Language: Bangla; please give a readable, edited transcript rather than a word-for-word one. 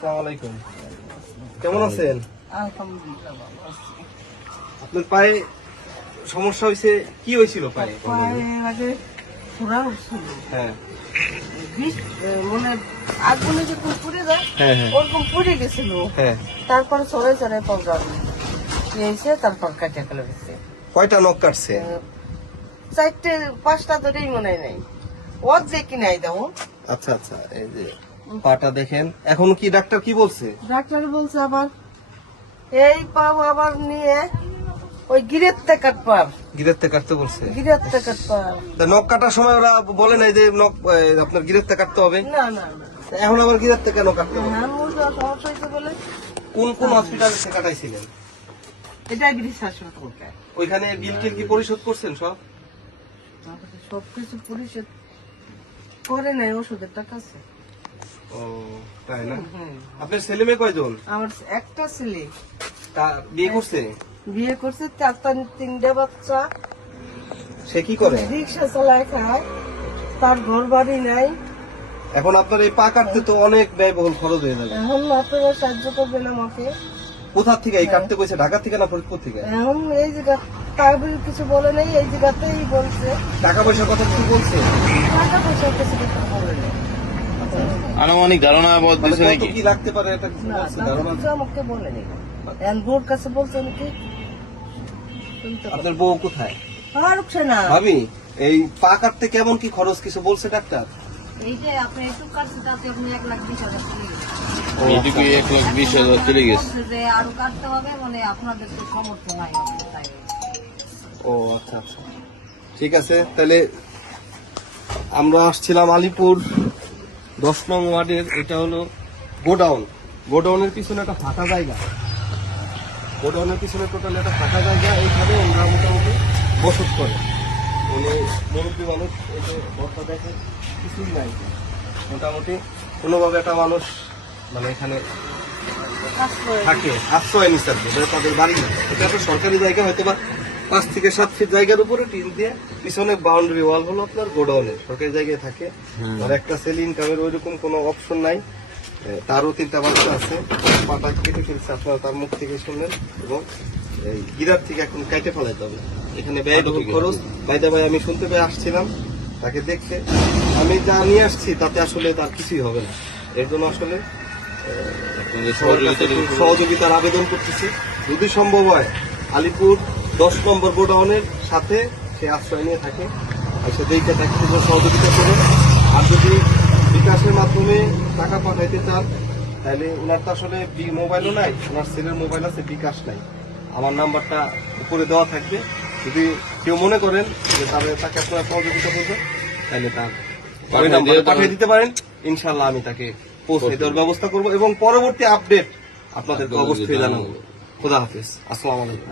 আসসালামু আলাইকুম। কেমন আছেন? আলহামদুলিল্লাহ ভালো আছি। আপনার পায়ে সমস্যা হয়েছে, কি হয়েছিল পায়ে? পায়ে আগে ফোড়া উঠছিল। হ্যাঁ মানে আগুনে যখন পুড়ে যায় হ্যাঁ হ্যাঁ ওরকম পুড়ে গেছিল। হ্যাঁ। তারপরে চড়াই চড়াই প্রোগ্রাম এসে তারপর কাটিয়ে ফেলে গেছে। কয়টা নখ কাটছে? 4টে 5টা ধরেই মনে নাই, অর্ধেক কি নাই দাও। আচ্ছা আচ্ছা, এই যে পাটা দেখেন। এখন কি ডাক্তার কি বলছে? ডাক্তার বলছে আবার এই পাও আবার নিয়ে ওই গিরেতে কাটবা, গিরেতে কাটতে বলছে। গিরেতে কাটবা। তা নখ কাটার সময় ওরা বলে নাই যে নখ আপনার গিরেতে কাটতে হবে? না না না, এখন আবার গিরেতে কেন কাটতে হবে? হ্যাঁ মুরগা সমস্যা হয়েছে বলে। কোন কোন হসপিটালে সে কাটাইছিলেন? এটা গিরিশ হাসপাতালটা। ওইখানে বিল টিল কি পরিশোধ করছেন সব? সবকিছু পরিশোধ করে নাই, ওষুধের টাকা আছে। ও তাই না? আপনার ছেলে মেয়ে কয়জন? আমার একটা ছেলে তা বিয়ে করছে? বিয়ে করছে, 3টা বাচ্চা। সে কি করে? রিক্সা চালায় খায়, তার ঘর বাড়ি নাই। এখন আপনার এই পা কাটতে তো অনেক ব্যয়বহুল খরচ হয়ে যাবে। এখন আপনারা সাহায্য করবেন আমাকে। কোথা থেকে এই কাটতে কইছে? ঢাকা থেকে না ফরিদপুর থেকে? এখন এই জায়গা তারপরে কিছু বলে নাই, এই জায়গাতেই বলছে। টাকা পয়সার কথা কিছু বলছে? টাকা পয়সা কিছু বলে নাই। আনুমানিক ধারণা মানে দিচ্ছে কত নাকি? কি লাগতে পারে এটা কিছু না, বলছে? টাকা ধারণা? পয়সা আমাকে বলে নাই। এখন বোর কাছে বলছে নাকি আপনার বউ কোথায়? আর উঠছে না। ভাবি, এই পা কাটতে কেমন কি খরচ কিছু বলছে ডাক্তার? এই যে আপনি একটু কাটছে তাতে আপনি 1,20,000 চলে গেছে। এইটুকু 1,20,000 চলে গেছে। বলছে যে আরো কাটতে হবে, মানে আপনাদের তো সামর্থ্য নাই, তাই। ও আচ্ছা আচ্ছা, ঠিক আছে। তাহলে আমরা আসছিলাম আলিপুর 10 নং ওয়ার্ডের, এটা হলো গোডাউন। গোডাউনের পিছনে একটা ফাঁকা জায়গা, গোডাউনের পিছনে টোটাল একটা ফাঁকা জায়গা। এইখানে আমরা মোটামুটি বসত করে। উনি মুরব্বী মানুষ, এই যে বর্তা দেখেন কিছুই নাই, মোটামুটি কোনোভাবে একটা মানুষ মানে এখানে থাকে, আশ্রয় নিচ্ছে আর কি। মানে তাদের বাড়ি না, এটা একটা সরকারি জায়গা, হয়তো বা 5 থেকে 7 ফিট জায়গার উপরে টিন দিয়ে পিছনে বাউন্ডারি ওয়াল হলো আপনার গোডাউনে, সরকারি জায়গায় থাকে। আর একটা ছেলে ইনকামের ওইরকম কোনো অপশন নাই। তারও 3টা বাচ্চা আছে। পাটা কেটে ফেলছে, আপনারা তার মুখ থেকে শুনলেন। এবং এই গিরার থেকে এখন কাটে ফেলাইতে হবে, এখানে ব্যয়বহুল খরচ। বাইদা ভাই আমি শুনতে পেয়ে আসছিলাম তাকে দেখতে, আমি যা নিয়ে আসছি তাতে আসলে তার কিছুই হবে না। এর জন্য আসলে সহযোগিতার আবেদন করতেছি। যদি সম্ভব হয় আলিপুর 10 নম্বর গোডাউনের সাথে সে আশ্রয় নিয়ে থাকে, আর সে দেখে তাকে সহযোগিতা করে। আর যদি বিকাশের মাধ্যমে টাকা পাঠাইতে চান তাহলে ওনার তো আসলে মোবাইলও নাই, ওনার ছেলের মোবাইল আছে, বিকাশ নাই। আমার নাম্বারটা উপরে দেওয়া থাকবে, যদি কেউ মনে করেন যে তাকে আপনারা সহযোগিতা করবেন তাহলে তার ওই নাম্বারে পাঠিয়ে দিতে পারেন। ইনশাল্লাহ আমি তাকে পৌঁছে দেওয়ার ব্যবস্থা করব এবং পরবর্তী আপডেট আপনাদেরকে অবশ্যই জানাবো। খোদা হাফেজ, আসসালামু আলাইকুম।